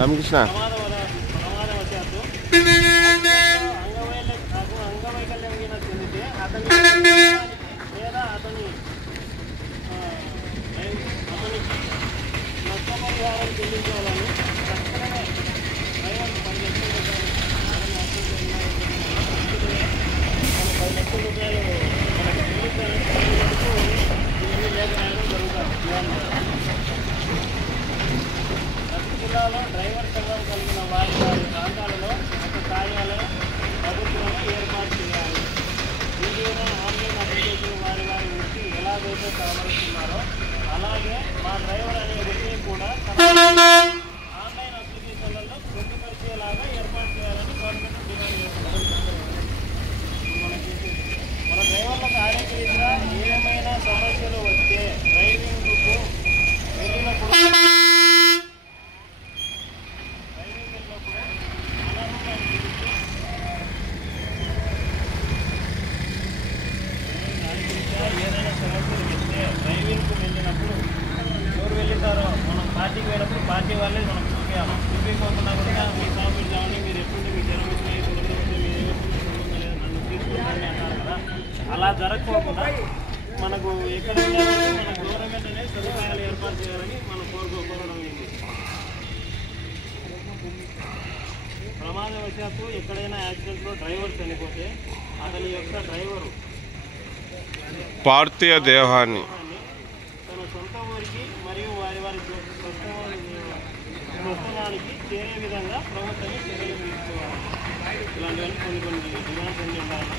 రామకృష్ణ ప్రమాదవశాత్తు అంగవైకల్యం చెందితే అతనికి లేదా అతనికి నష్టపరిహారం చెల్లించాలని తక్షణమే డ్రైవర్ 10 లక్షల రూపాయలు 10 లక్షల రూపాయలు మనకు చెల్లించాలని ఇవన్నీ లేఖ రాయడం జరుగుతుంది. ప్రతి జిల్లాలో డ్రైవర్ సంఘం కలిగిన వారి ప్రాంతాలలో ఒక కార్యాలయం ప్రభుత్వంలో ఏర్పాటు చేయాలి. వీడియోలో ఆన్లైన్ అప్లికేషన్ వారి వృత్తి ఎలాగైతే కనబరుస్తున్నారో అలాగే మా డ్రైవర్ అనే వృత్తిని కూడా ఆన్లైన్ అప్లికేషన్లలో పొందుపరిచేలాగా ఏర్పాటు చేయాలని గవర్నమెంట్ డిమాండ్ చేస్తున్నారు. మన డ్రైవర్లకు ఆరోగ్యరీత్యా ఏమైనా సమస్యలు వస్తే డ్రైవింగ్కు వెళ్ళినప్పుడు డ్రైవింగ్కు వెళ్ళినప్పుడు ఎవరు వెళ్ళిస్తారో మనం పార్టీకి వెళ్ళినప్పుడు పార్టీ వాళ్ళే మనం చూపించాలి. చూపించకుండా కూడా మీ కామెంట్ కావాలి, మీరు ఎప్పుడు మీ జన్మదిన మీరు నన్ను తీసుకుంటారని అంటారు కదా. అలా జరగకోకుండా మనకు ఎక్కడైనా మన గవర్నమెంట్ అనేది సదుపాయాలు ఏర్పాటు చేయాలని మనం కోరడం అయింది. ప్రమాదవశాత్తు ఎక్కడైనా యాక్సిడెంట్లో డ్రైవర్ చనిపోతే అతని యొక్క డ్రైవరు పార్థివ దేహాన్ని తన సొంత ఊరికి మరియు వారి స్వస్థలానికి చేరే విధంగా ప్రభుత్వం చర్యలు తీసుకోవాలి. ఇలాంటివన్నీ కొన్ని డిమాండ్స్ అన్నీ ఉండాలి.